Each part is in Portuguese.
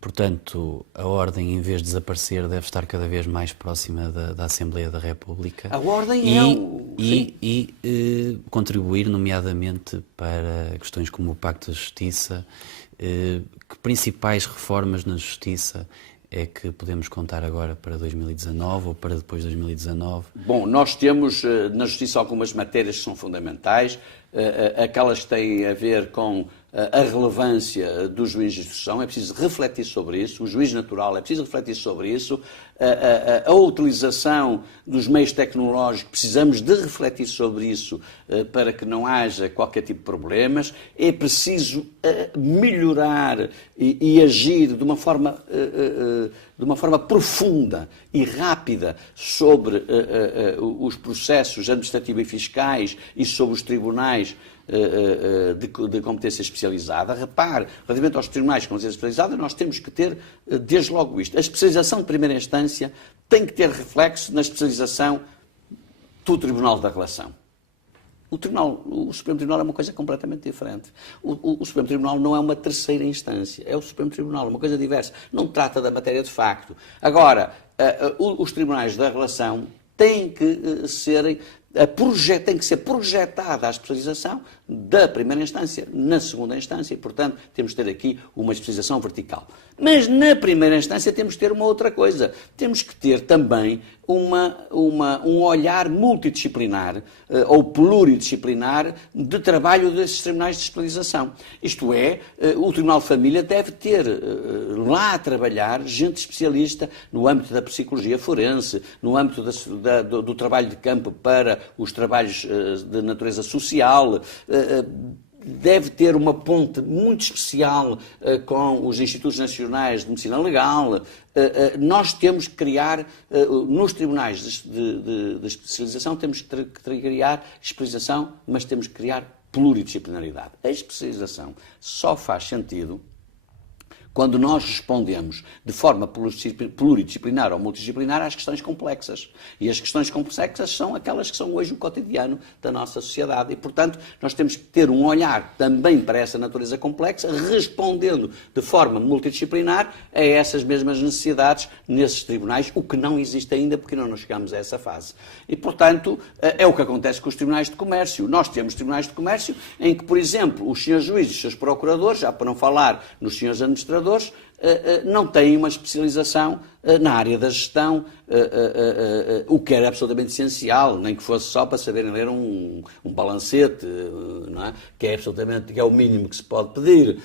Portanto, a Ordem, em vez de desaparecer, deve estar cada vez mais próxima da Assembleia da República. A Ordem é o... Contribuir, nomeadamente, para questões como o Pacto de Justiça. Que principais reformas na Justiça é que podemos contar agora para 2019 ou para depois de 2019? Bom, nós temos na Justiça algumas matérias que são fundamentais, aquelas que têm a ver com a relevância do juiz de instrução, é preciso refletir sobre isso, o juiz natural é preciso refletir sobre isso, a utilização dos meios tecnológicos, precisamos de refletir sobre isso para que não haja qualquer tipo de problemas, é preciso melhorar e agir de uma forma profunda e rápida sobre os processos administrativos e fiscais e sobre os tribunais de competência especializada. Repare, relativamente aos tribunais de competência especializada, nós temos que ter, desde logo isto, a especialização de primeira instância tem que ter reflexo na especialização do Tribunal da Relação. O Supremo Tribunal é uma coisa completamente diferente. O Supremo Tribunal não é uma terceira instância, é o Supremo Tribunal, uma coisa diversa. Não trata da matéria de facto. Agora, os tribunais da relação têm que tem que ser projetada a especialização da primeira instância na segunda instância e, portanto, temos de ter aqui uma especialização vertical. Mas na primeira instância temos que ter uma outra coisa. Temos que ter também um olhar multidisciplinar ou pluridisciplinar de trabalho desses tribunais de especialização. Isto é, o Tribunal de Família deve ter lá a trabalhar gente especialista no âmbito da psicologia forense, no âmbito do trabalho de campo para os trabalhos de natureza social, deve ter uma ponte muito especial com os Institutos Nacionais de Medicina Legal. Nós temos que criar, nos tribunais de especialização, temos que criar especialização, mas temos que criar pluridisciplinaridade. A especialização só faz sentido quando nós respondemos de forma pluridisciplinar ou multidisciplinar às questões complexas. E as questões complexas são aquelas que são hoje o cotidiano da nossa sociedade. E, portanto, nós temos que ter um olhar também para essa natureza complexa, respondendo de forma multidisciplinar a essas mesmas necessidades nesses tribunais, o que não existe ainda porque não nos chegamos a essa fase. E, portanto, é o que acontece com os tribunais de comércio. Nós temos tribunais de comércio em que, por exemplo, os senhores juízes e os seus procuradores, já para não falar nos senhores administradores, não têm uma especialização na área da gestão, o que era absolutamente essencial, nem que fosse só para saberem ler um balancete, não é? Que é o mínimo que se pode pedir,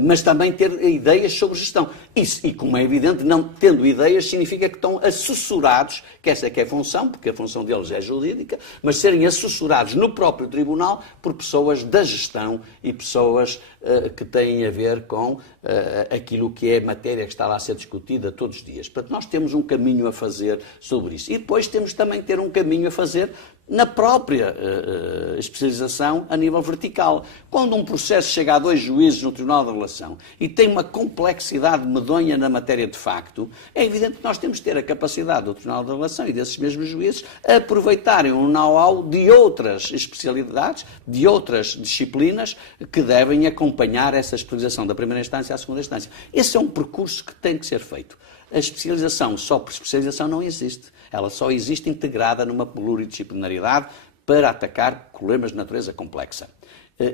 mas também ter ideias sobre gestão. Isso, e como é evidente, não tendo ideias significa que estão assessorados, que essa é que é a função, porque a função deles é jurídica, mas serem assessorados no próprio tribunal por pessoas da gestão e pessoas que têm a ver com aquilo que é matéria que está lá a ser discutida todos os dias. Portanto, nós temos um caminho a fazer sobre isso. E depois temos também que ter um caminho a fazer na própria especialização a nível vertical. Quando um processo chega a 2 juízes no Tribunal da Relação e tem uma complexidade medonha na matéria de facto, é evidente que nós temos que ter a capacidade do Tribunal da Relação e desses mesmos juízes aproveitarem um know-how de outras especialidades, de outras disciplinas que devem acompanhar essa especialização da primeira instância à segunda instância. Esse é um percurso que tem que ser feito. A especialização só por especialização não existe. Ela só existe integrada numa pluridisciplinaridade para atacar problemas de natureza complexa.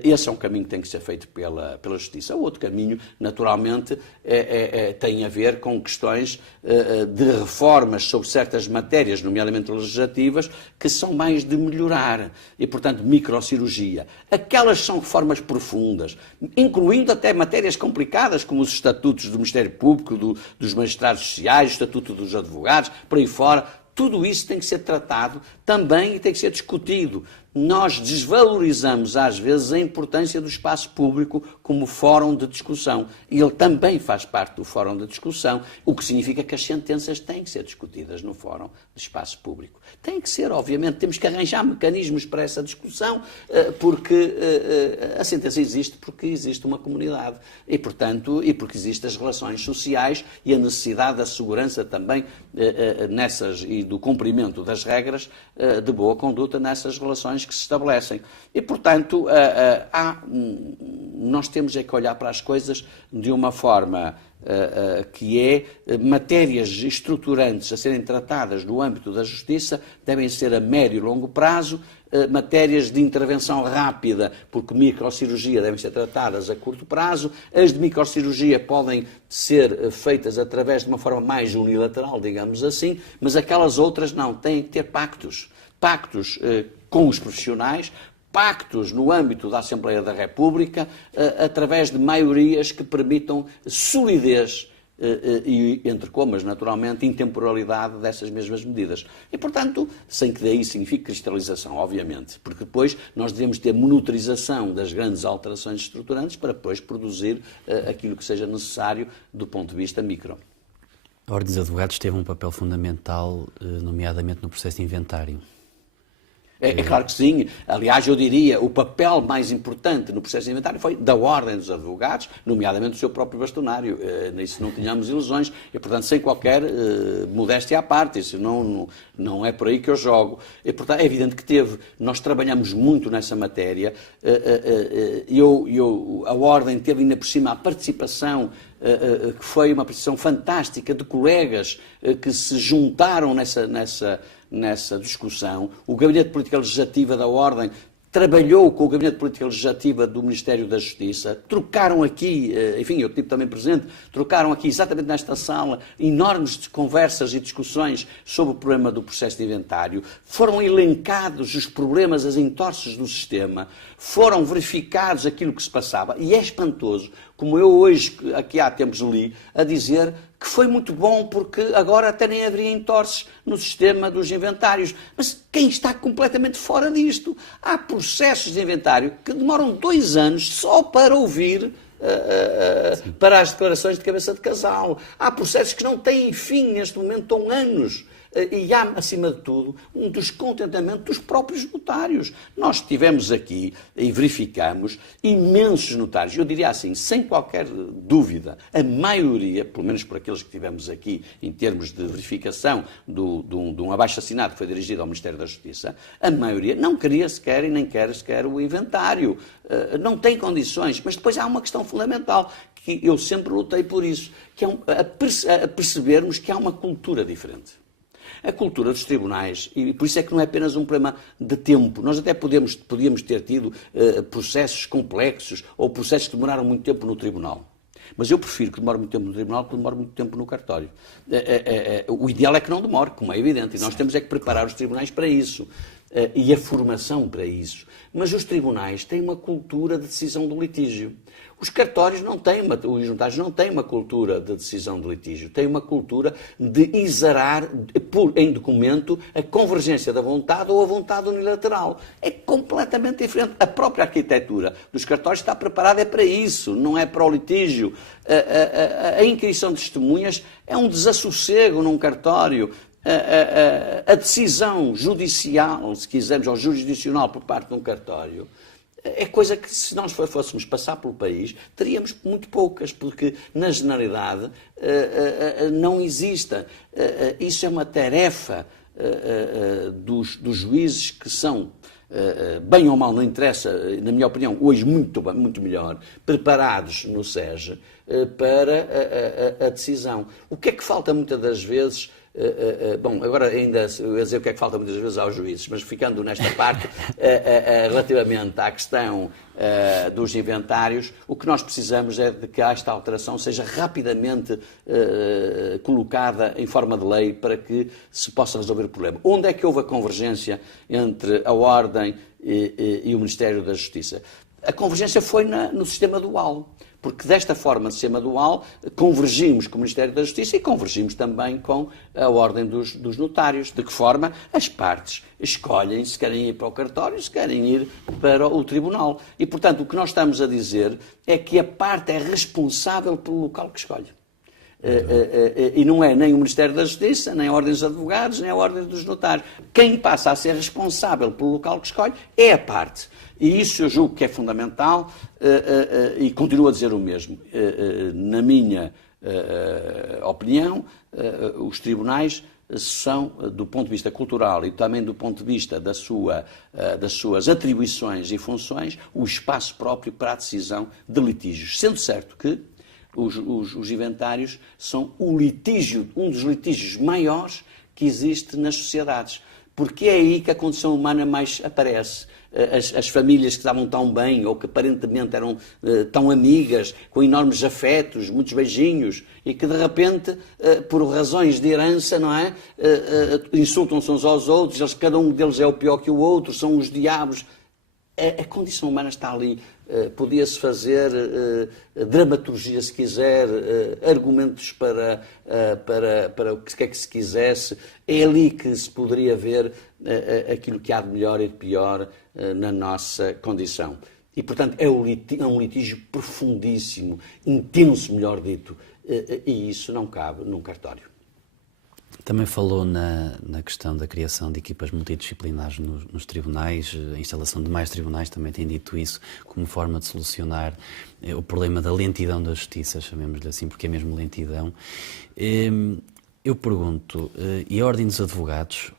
Esse é um caminho que tem que ser feito pela Justiça. O outro caminho, naturalmente, tem a ver com questões de reformas sobre certas matérias, nomeadamente legislativas, que são mais de melhorar. E, portanto, microcirurgia. Aquelas são reformas profundas, incluindo até matérias complicadas, como os estatutos do Ministério Público, dos magistrados sociais, o estatuto dos advogados, por aí fora. Tudo isso tem que ser tratado também e tem que ser discutido. Nós desvalorizamos, às vezes, a importância do espaço público como fórum de discussão. E ele também faz parte do fórum de discussão, o que significa que as sentenças têm que ser discutidas no fórum de espaço público. Tem que ser, obviamente, temos que arranjar mecanismos para essa discussão, porque a sentença existe porque existe uma comunidade. E, portanto, e porque existem as relações sociais e a necessidade da segurança também nessas e do cumprimento das regras de boa conduta nessas relações condições que se estabelecem. E, portanto, nós temos é que olhar para as coisas de uma forma que é matérias estruturantes a serem tratadas no âmbito da justiça devem ser a médio e longo prazo, matérias de intervenção rápida, porque microcirurgia devem ser tratadas a curto prazo, as de microcirurgia podem ser feitas através de uma forma mais unilateral, digamos assim, mas aquelas outras não, têm que ter pactos com os profissionais, pactos no âmbito da Assembleia da República, através de maiorias que permitam solidez e, entre comas, naturalmente, intemporalidade dessas mesmas medidas. E, portanto, sem que daí signifique cristalização, obviamente, porque depois nós devemos ter monitorização das grandes alterações estruturantes para depois produzir aquilo que seja necessário do ponto de vista micro. A Ordem dos Advogados teve um papel fundamental, nomeadamente no processo de inventário. É claro que sim. Aliás, eu diria, o papel mais importante no processo de inventário foi da Ordem dos Advogados, nomeadamente do seu próprio bastonário. Nisso não tínhamos ilusões e, portanto, sem qualquer modéstia à parte. Isso não é por aí que eu jogo. E, portanto, é evidente que teve. Nós trabalhamos muito nessa matéria. A Ordem teve ainda por cima a participação que foi uma participação fantástica de colegas que se juntaram nessa discussão. O Gabinete de Política Legislativa da Ordem trabalhou com o Gabinete de Política Legislativa do Ministério da Justiça, trocaram aqui, enfim, eu estive também presente, trocaram aqui, exatamente nesta sala, enormes conversas e discussões sobre o problema do processo de inventário, foram elencados os problemas, as entorces do sistema, foram verificados aquilo que se passava, e é espantoso, como eu hoje, aqui há tempos li, a dizer que foi muito bom porque agora até nem haveria entorces no sistema dos inventários. Mas quem está completamente fora disto? Há processos de inventário que demoram 2 anos só para ouvir para as declarações de cabeça de casal. Há processos que não têm fim neste momento, estão anos. E há, acima de tudo, um descontentamento dos próprios notários. Nós tivemos aqui e verificamos imensos notários, eu diria assim, sem qualquer dúvida, a maioria, pelo menos por aqueles que tivemos aqui em termos de verificação de um abaixo-assinado que foi dirigido ao Ministério da Justiça, a maioria não queria sequer e nem quer sequer o inventário. Não tem condições, mas depois há uma questão fundamental, que eu sempre lutei por isso, que é a percebermos que há uma cultura diferente. A cultura dos tribunais, e por isso é que não é apenas um problema de tempo. Nós até podíamos ter tido processos complexos ou processos que demoraram muito tempo no tribunal. Mas eu prefiro que demore muito tempo no tribunal que demore muito tempo no cartório. O ideal é que não demore, como é evidente, e nós temos é que preparar os tribunais para isso. E a formação para isso. Mas os tribunais têm uma cultura de decisão do litígio. Os cartórios não têm, os juntados não têm uma cultura de decisão de litígio, têm uma cultura de exarar em documento a convergência da vontade ou a vontade unilateral. É completamente diferente. A própria arquitetura dos cartórios está preparada para isso, não é para o litígio. A inquirição de testemunhas é um desassossego num cartório. A decisão judicial, se quisermos, ou jurisdicional por parte de um cartório, é coisa que, se nós fôssemos passar pelo país, teríamos muito poucas, porque, na generalidade, não exista. Isso é uma tarefa dos juízes que são, bem ou mal, não interessa, na minha opinião, hoje muito melhor, preparados no SEJ para a decisão. O que é que falta muitas das vezes? Bom, agora ainda eu ia dizer o que é que falta muitas vezes aos juízes, mas ficando nesta parte, relativamente à questão dos inventários, o que nós precisamos é de que esta alteração seja rapidamente colocada em forma de lei para que se possa resolver o problema. Onde é que houve a convergência entre a Ordem e o Ministério da Justiça? A convergência foi no sistema dual. Porque desta forma, sistema dual, convergimos com o Ministério da Justiça e convergimos também com a Ordem dos Notários. De que forma as partes escolhem se querem ir para o cartório, se querem ir para o tribunal. E, portanto, o que nós estamos a dizer é que a parte é responsável pelo local que escolhe. E não é nem o Ministério da Justiça, nem a Ordem dos Advogados, nem a Ordem dos Notários. Quem passa a ser responsável pelo local que escolhe é a parte. E isso eu julgo que é fundamental e continuo a dizer o mesmo. Na minha opinião, os tribunais são, do ponto de vista cultural e também do ponto de vista das suas atribuições e funções, o espaço próprio para a decisão de litígios. Sendo certo que os inventários são um dos litígios maiores que existe nas sociedades. Porque é aí que a condição humana mais aparece. As famílias que estavam tão bem, ou que aparentemente eram tão amigas, com enormes afetos, muitos beijinhos, e que de repente, por razões de herança, não é? Insultam-se uns aos outros, cada um deles é o pior que o outro, são os diabos. A condição humana está ali. Podia-se fazer dramaturgia, se quiser, argumentos para o que é que se quisesse. É ali que se poderia ver aquilo que há de melhor e de pior na nossa condição. E, portanto, é um litígio profundíssimo, intenso, melhor dito, e isso não cabe num cartório. Também falou na questão da criação de equipas multidisciplinares nos tribunais, a instalação de mais tribunais, também tem dito isso, como forma de solucionar o problema da lentidão da justiça, chamemos-lhe assim, porque é mesmo lentidão. Eu pergunto, e a Ordem dos Advogados,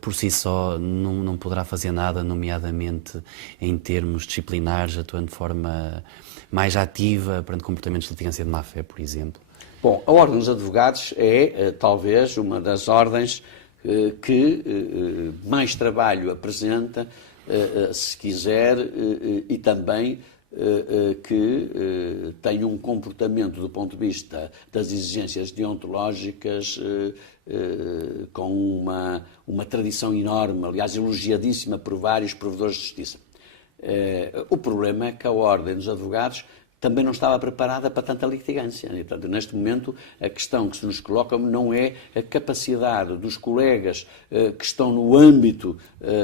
por si só, não poderá fazer nada, nomeadamente em termos disciplinares, atuando de forma mais ativa perante comportamentos de litigância de má-fé, por exemplo? Bom, a Ordem dos Advogados é, talvez, uma das ordens que mais trabalho apresenta, se quiser, e também que tem um comportamento, do ponto de vista das exigências deontológicas, com uma tradição enorme, aliás, elogiadíssima por vários provedores de justiça. O problema é que a Ordem dos Advogados também não estava preparada para tanta litigância. E, portanto, neste momento, a questão que se nos coloca não é a capacidade dos colegas que estão no âmbito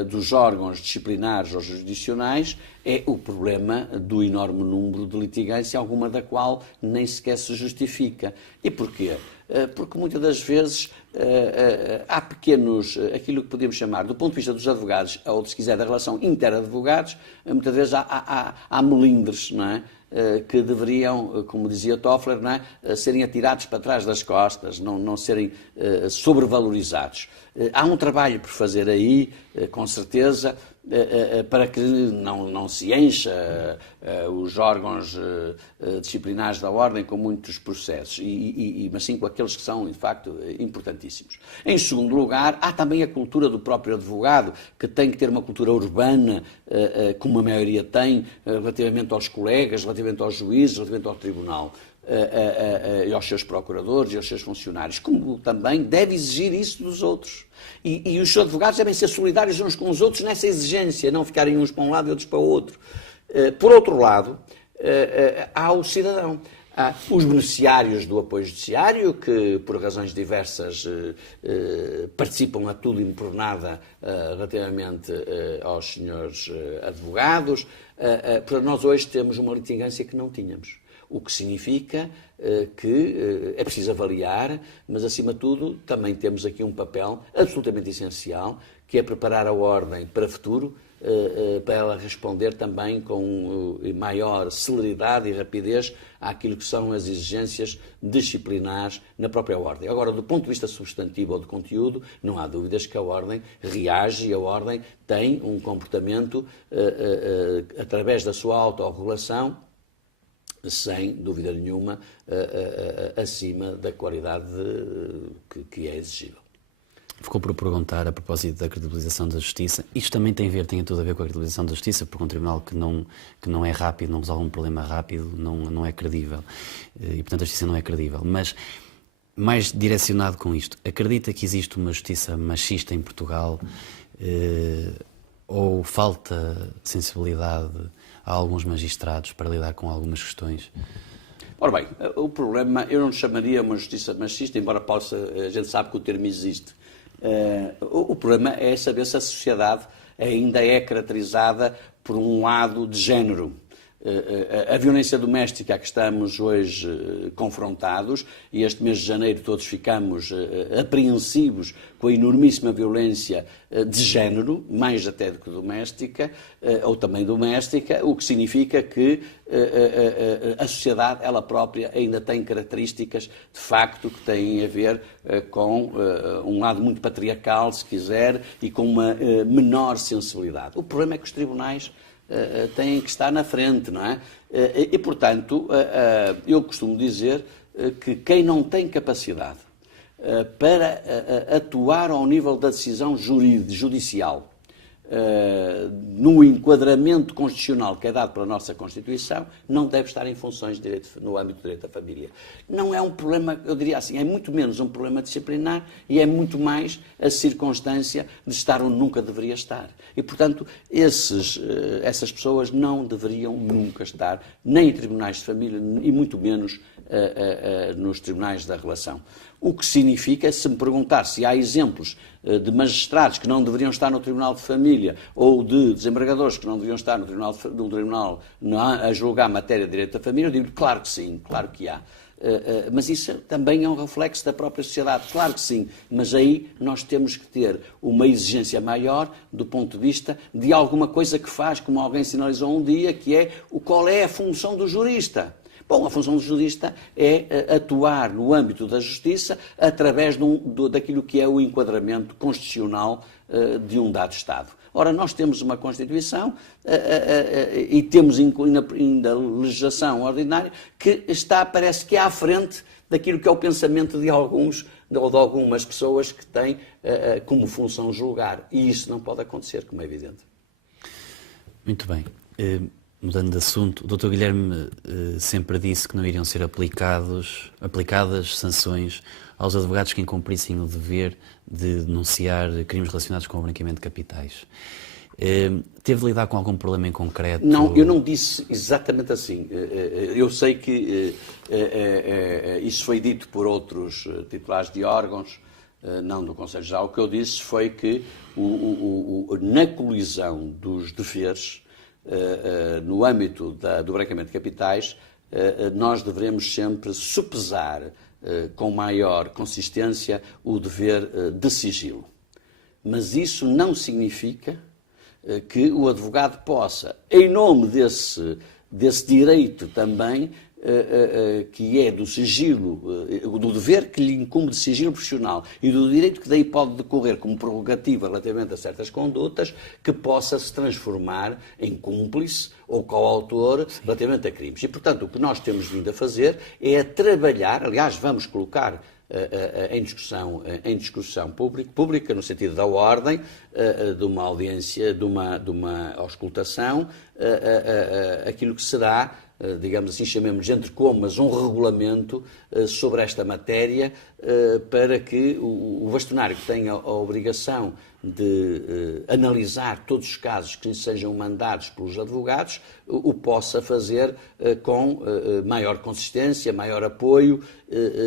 dos órgãos disciplinares ou jurisdicionais, é o problema do enorme número de litigância, alguma da qual nem sequer se justifica. E porquê? Porque muitas das vezes há pequenos, aquilo que podemos chamar, do ponto de vista dos advogados, ou se quiser da relação inter-advogados, muitas vezes há melindres, não é? Que deveriam, como dizia Toffler, não é? Serem atirados para trás das costas, não serem sobrevalorizados. Há um trabalho por fazer aí, com certeza, para que não se encha os órgãos disciplinares da Ordem com muitos processos, mas sim com aqueles que são, de facto, importantíssimos. Em segundo lugar, há também a cultura do próprio advogado, que tem que ter uma cultura urbana, como a maioria tem, relativamente aos colegas, relativamente aos juízes, relativamente ao tribunal. E aos seus procuradores e aos seus funcionários, como também deve exigir isso dos outros. E os seus advogados devem ser solidários uns com os outros nessa exigência, não ficarem uns para um lado e outros para o outro. Por outro lado, há o cidadão. Há os beneficiários do apoio judiciário, que por razões diversas participam a tudo e por nada relativamente aos senhores advogados. Portanto, nós hoje temos uma litigância que não tínhamos. O que significa que é preciso avaliar, mas, acima de tudo, também temos aqui um papel absolutamente essencial, que é preparar a Ordem para o futuro, para ela responder também com maior celeridade e rapidez àquilo que são as exigências disciplinares na própria Ordem. Agora, do ponto de vista substantivo ou de conteúdo, não há dúvidas que a Ordem reage e a Ordem tem um comportamento, através da sua autorregulação, sem dúvida nenhuma, acima da qualidade que é exigível. Ficou por perguntar, a propósito da credibilização da justiça, isto também tem tudo a ver com a credibilização da justiça, porque um tribunal que não é rápido, não resolve um problema rápido, não é credível. E, portanto, a justiça não é credível. Mas, mais direcionado com isto, acredita que existe uma justiça machista em Portugal, ou falta sensibilidade a alguns magistrados para lidar com algumas questões? Ora bem, o problema, eu não chamaria uma justiça machista, embora a gente sabe que o termo existe. O problema é saber se a sociedade ainda é caracterizada por um lado de género. a violência doméstica a que estamos hoje confrontados, e este mês de janeiro todos ficamos apreensivos com a enormíssima violência de género, mais até do que doméstica, ou também doméstica, o que significa que a sociedade, ela própria, ainda tem características, de facto, que têm a ver com um lado muito patriarcal, se quiser, e com uma menor sensibilidade. O problema é que os tribunais têm que estar na frente, não é? E, portanto, eu costumo dizer que quem não tem capacidade para atuar ao nível da decisão judicial, no enquadramento constitucional que é dado pela nossa Constituição, não deve estar em funções de direito, no âmbito do direito da família. Não é um problema, eu diria assim, é muito menos um problema disciplinar e é muito mais a circunstância de estar onde nunca deveria estar. E, portanto, essas pessoas não deveriam nunca estar nem em tribunais de família e muito menos nos tribunais da relação. O que significa, se me perguntar se há exemplos de magistrados que não deveriam estar no Tribunal de Família ou de desembargadores que não deveriam estar no tribunal a julgar matéria de direito da família, eu digo claro que sim, claro que há. Mas isso também é um reflexo da própria sociedade, claro que sim, mas aí nós temos que ter uma exigência maior do ponto de vista de alguma coisa que faz, como alguém sinalizou um dia, que é qual é a função do jurista. Bom, a função do jurista é atuar no âmbito da justiça através daquilo que é o enquadramento constitucional de um dado Estado. Ora, nós temos uma Constituição e temos ainda legislação ordinária que parece que é à frente daquilo que é o pensamento de alguns ou de algumas pessoas que têm como função julgar. E isso não pode acontecer, como é evidente. Muito bem. Mudando de assunto, o Dr. Guilherme sempre disse que não iriam ser aplicadas sanções aos advogados que incumprissem o dever de denunciar crimes relacionados com o branqueamento de capitais. Teve de lidar com algum problema em concreto? Não, eu não disse exatamente assim. Eu sei que isso foi dito por outros titulares de órgãos, não do Conselho Geral. O que eu disse foi que na colisão dos deveres, no âmbito do branqueamento de capitais, nós devemos sempre sopesar com maior consistência o dever de sigilo. Mas isso não significa que o advogado possa, em nome desse direito também, que é do sigilo, do dever que lhe incumbe de sigilo profissional e do direito que daí pode decorrer como prerrogativa relativamente a certas condutas, que possa se transformar em cúmplice ou coautor relativamente a crimes. E, portanto, o que nós temos vindo a fazer é a trabalhar, aliás, vamos colocar em discussão pública, no sentido da ordem, de uma audiência, de uma auscultação, aquilo que será, digamos assim, chamemos entre comas, um regulamento sobre esta matéria, para que o bastonário que tenha a obrigação de analisar todos os casos que lhe sejam mandados pelos advogados, o possa fazer com maior consistência, maior apoio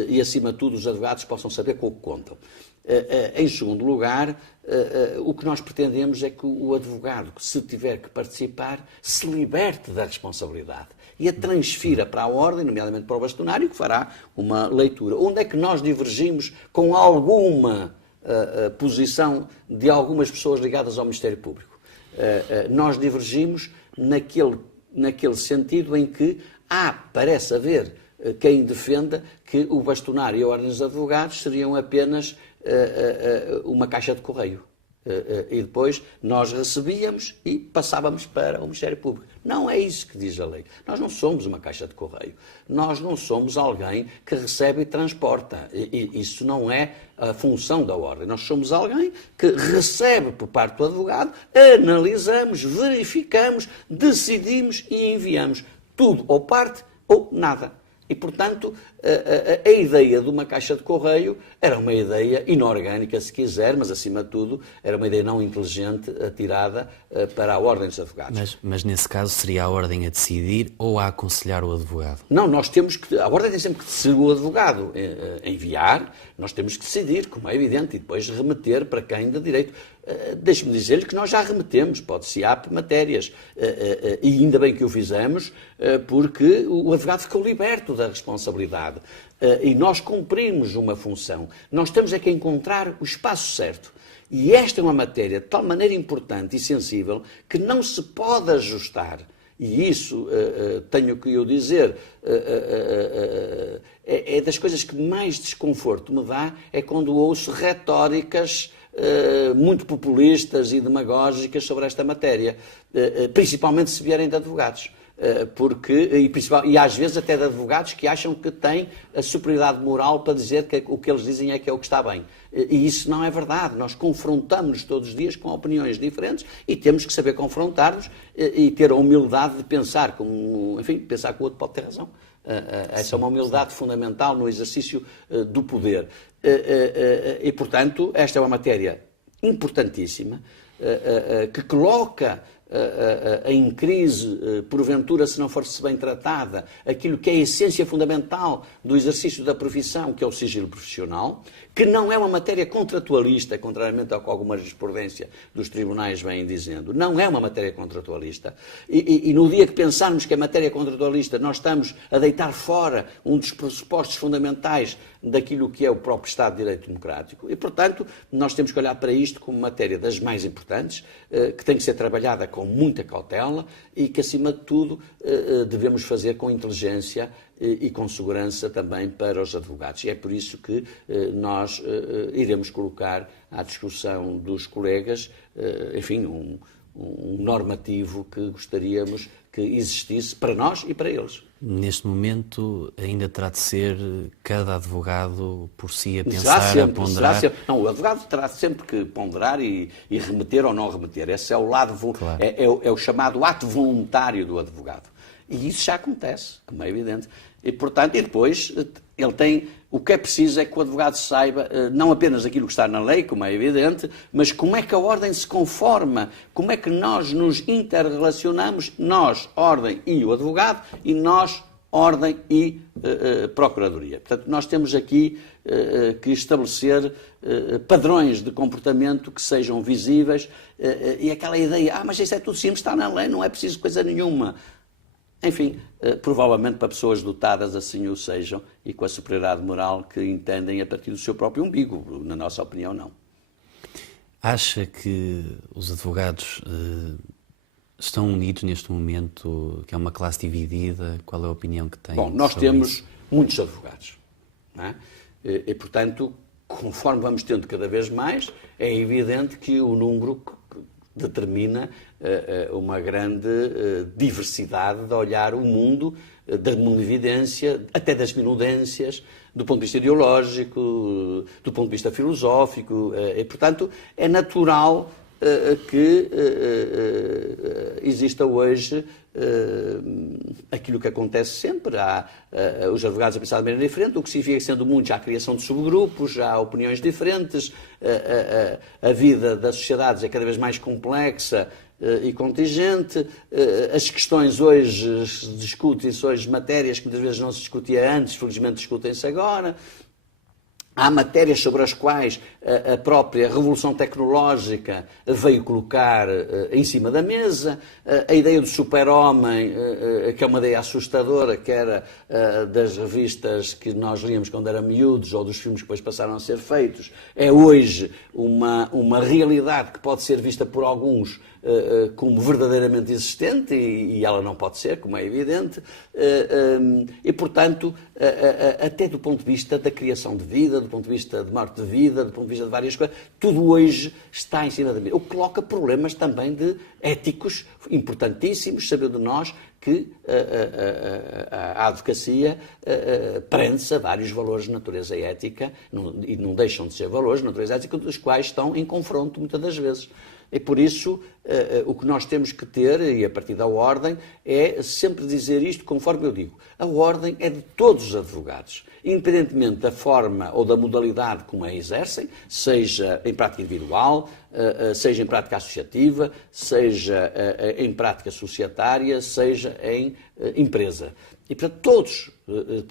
e, acima de tudo, os advogados possam saber com o que contam. Em segundo lugar, o que nós pretendemos é que o advogado, se tiver que participar, se liberte da responsabilidade e a transfira para a ordem, nomeadamente para o bastonário, que fará uma leitura. Onde é que nós divergimos com alguma posição de algumas pessoas ligadas ao Ministério Público? Nós divergimos naquele sentido em que parece haver quem defenda que o bastonário e a ordem dos advogados seriam apenas uma caixa de correio. E depois nós recebíamos e passávamos para o Ministério Público. Não é isso que diz a lei. Nós não somos uma caixa de correio. Nós não somos alguém que recebe e transporta. Isso não é a função da ordem. Nós somos alguém que recebe por parte do advogado, analisamos, verificamos, decidimos e enviamos. Tudo ou parte ou nada. E, portanto, A ideia de uma caixa de correio era uma ideia inorgânica, se quiser, mas acima de tudo era uma ideia não inteligente atirada para a Ordem dos Advogados. Mas nesse caso seria a Ordem a decidir ou a aconselhar o advogado? Não, nós temos que... A Ordem tem sempre que decidir o advogado enviar, nós temos que decidir, como é evidente, e depois remeter para quem de direito. Deixe-me dizer-lhe que nós já remetemos, pode-se matérias, e ainda bem que o fizemos, porque o advogado ficou liberto da responsabilidade. E nós cumprimos uma função. Nós temos é que encontrar o espaço certo. E esta é uma matéria de tal maneira importante e sensível que não se pode ajustar. E isso, tenho que eu dizer, é das coisas que mais desconforto me dá, é quando ouço retóricas muito populistas e demagógicas sobre esta matéria, principalmente se vierem de advogados. E às vezes até de advogados que acham que têm a superioridade moral para dizer que o que eles dizem é que é o que está bem. E isso não é verdade. Nós confrontamos-nos todos os dias com opiniões diferentes e temos que saber confrontar-nos e ter a humildade de pensar pensar que o outro pode ter razão. Essa é uma humildade fundamental no exercício do poder. E, portanto, esta é uma matéria importantíssima que coloca em crise, porventura, se não for-se bem tratada, aquilo que é a essência fundamental do exercício da profissão, que é o sigilo profissional, que não é uma matéria contratualista, contrariamente ao que alguma jurisprudência dos tribunais vem dizendo. Não é uma matéria contratualista. E no dia que pensarmos que é matéria contratualista, nós estamos a deitar fora um dos pressupostos fundamentais daquilo que é o próprio Estado de Direito Democrático. E, portanto, nós temos que olhar para isto como matéria das mais importantes, que tem que ser trabalhada com muita cautela e que, acima de tudo, devemos fazer com inteligência e com segurança também para os advogados. E é por isso que nós iremos colocar à discussão dos colegas, um normativo que gostaríamos que existisse para nós e para eles. Neste momento ainda terá de ser cada advogado por si a pensar, a ponderar? Não, o advogado terá sempre que ponderar e remeter ou não remeter. Esse é o lado, claro. É o chamado ato voluntário do advogado. E isso já acontece, como é evidente. E, portanto, depois ele tem... O que é preciso é que o advogado saiba não apenas aquilo que está na lei, como é evidente, mas como é que a ordem se conforma, como é que nós nos interrelacionamos, nós, ordem e o advogado, e nós, ordem e procuradoria. Portanto, nós temos aqui que estabelecer padrões de comportamento que sejam visíveis e aquela ideia, mas isso é tudo simples, está na lei, não é preciso coisa nenhuma. Enfim, provavelmente para pessoas dotadas assim o sejam e com a superioridade moral que entendem a partir do seu próprio umbigo. Na nossa opinião, não. Acha que os advogados estão unidos neste momento, que é uma classe dividida? Qual é a opinião que tem? Bom, nós temos muitos advogados, não é? E, portanto, conforme vamos tendo cada vez mais, é evidente que o número determina uma grande diversidade de olhar o mundo, da munividência, até das minudências, do ponto de vista ideológico, do ponto de vista filosófico, e, portanto, é natural que exista hoje aquilo que acontece sempre. Há os advogados a pensar de maneira diferente, o que significa que, sendo muitos, há a criação de subgrupos, há opiniões diferentes, a vida das sociedades é cada vez mais complexa e contingente, as questões hoje discutem-se hoje matérias que muitas vezes não se discutia antes, felizmente discutem-se agora. Há matérias sobre as quais a própria revolução tecnológica veio colocar em cima da mesa. A ideia do super-homem, que é uma ideia assustadora, que era das revistas que nós líamos quando éramos miúdos, ou dos filmes que depois passaram a ser feitos, é hoje uma realidade que pode ser vista por alguns como verdadeiramente existente, e ela não pode ser, como é evidente, e, portanto, até do ponto de vista da criação de vida, do ponto de vista de morte de vida, do ponto de vista de várias coisas, tudo hoje está em cima da mesa. O que coloca problemas também de éticos importantíssimos, sabendo nós que a advocacia prende-se a vários valores de natureza ética, e não deixam de ser valores de natureza ética, dos quais estão em confronto muitas das vezes. E por isso, o que nós temos que ter, e a partir da ordem, é sempre dizer isto conforme eu digo. A ordem é de todos os advogados, independentemente da forma ou da modalidade como a exercem, seja em prática individual, seja em prática associativa, seja em prática societária, seja em empresa. E, portanto, todos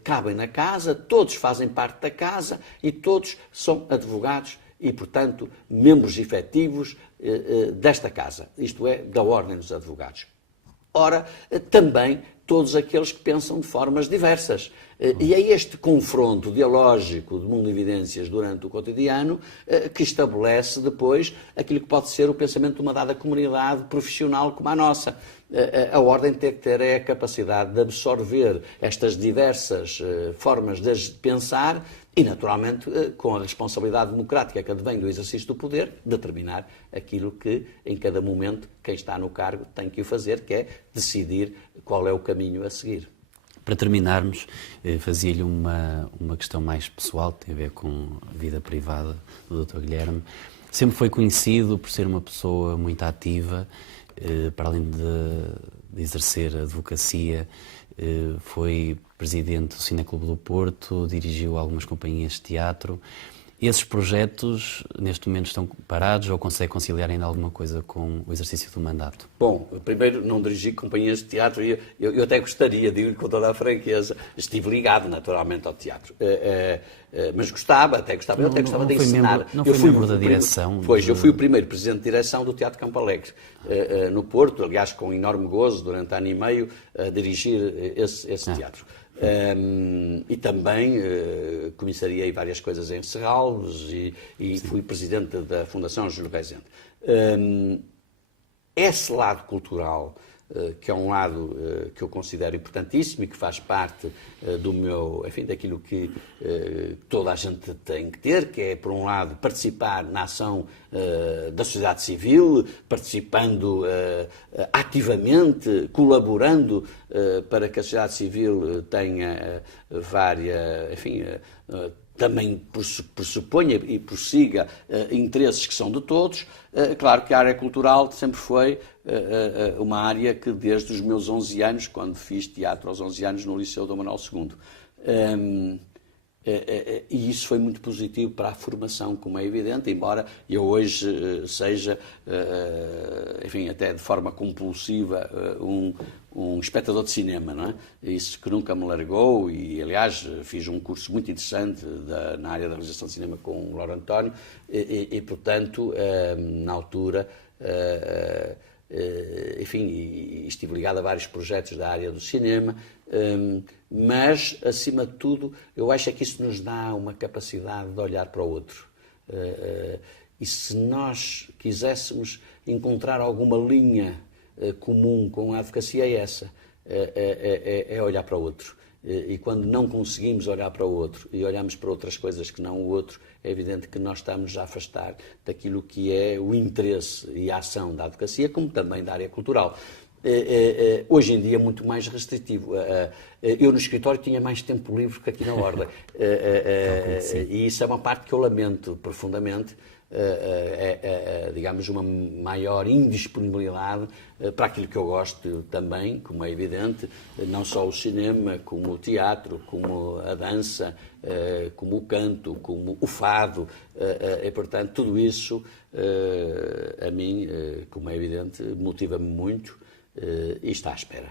cabem na casa, todos fazem parte da casa e todos são advogados e, portanto, membros efetivos desta casa, isto é, da Ordem dos Advogados. Ora, também todos aqueles que pensam de formas diversas. E é este confronto dialógico de mundo de evidências durante o cotidiano que estabelece depois aquilo que pode ser o pensamento de uma dada comunidade profissional como a nossa. A Ordem tem que ter a capacidade de absorver estas diversas formas de pensar e, naturalmente, com a responsabilidade democrática que advém do exercício do poder, determinar aquilo que, em cada momento, quem está no cargo tem que o fazer, que é decidir qual é o caminho a seguir. Para terminarmos, fazia-lhe uma questão mais pessoal, que tem a ver com a vida privada do Dr. Guilherme. Sempre foi conhecido por ser uma pessoa muito ativa, para além de exercer a advocacia, foi presidente do Cineclube do Porto, dirigiu algumas companhias de teatro. Esses projetos, neste momento, estão parados ou consegue conciliar ainda alguma coisa com o exercício do mandato? Bom, primeiro, não dirigi companhias de teatro e eu até gostaria, digo com toda a franqueza, estive ligado naturalmente ao teatro, mas gostava, eu até gostava de ensinar. Não foi membro da direção? Pois, eu fui o primeiro presidente de direção do Teatro Campo Alegre, no Porto, aliás, com enorme gozo, durante ano e meio, a dirigir esse teatro. E também comissariei várias coisas em Serralves e fui presidente da Fundação Júlio Rezende. Esse lado cultural, que é um lado que eu considero importantíssimo e que faz parte do meu, enfim, daquilo que toda a gente tem que ter, que é, por um lado, participar na ação da sociedade civil, participando ativamente, colaborando para que a sociedade civil tenha várias, enfim, também pressuponha e prossiga interesses que são de todos. Claro que a área cultural sempre foi uma área que, desde os meus 11 anos, quando fiz teatro aos 11 anos no Liceu Dom Manuel II, e isso foi muito positivo para a formação, como é evidente, embora eu hoje seja, enfim, até de forma compulsiva, um espectador de cinema, não é? Isso que nunca me largou e, aliás, fiz um curso muito interessante na área da realização de cinema com o Lauro António e portanto, na altura, enfim, estive ligado a vários projetos da área do cinema, mas, acima de tudo, eu acho que isso nos dá uma capacidade de olhar para o outro. E se nós quiséssemos encontrar alguma linha comum com a advocacia, é essa, é olhar para o outro. E quando não conseguimos olhar para o outro e olhamos para outras coisas que não o outro, é evidente que nós estamos a afastar daquilo que é o interesse e a ação da advocacia, como também da área cultural. Hoje em dia é muito mais restritivo. Eu no escritório tinha mais tempo livre que aqui na Ordem. E isso é uma parte que eu lamento profundamente. Digamos, uma maior indisponibilidade para aquilo que eu gosto também, como é evidente, não só o cinema, como o teatro, como a dança, como o canto, como o fado, e portanto tudo isso a mim, como é evidente, motiva-me muito e está à espera.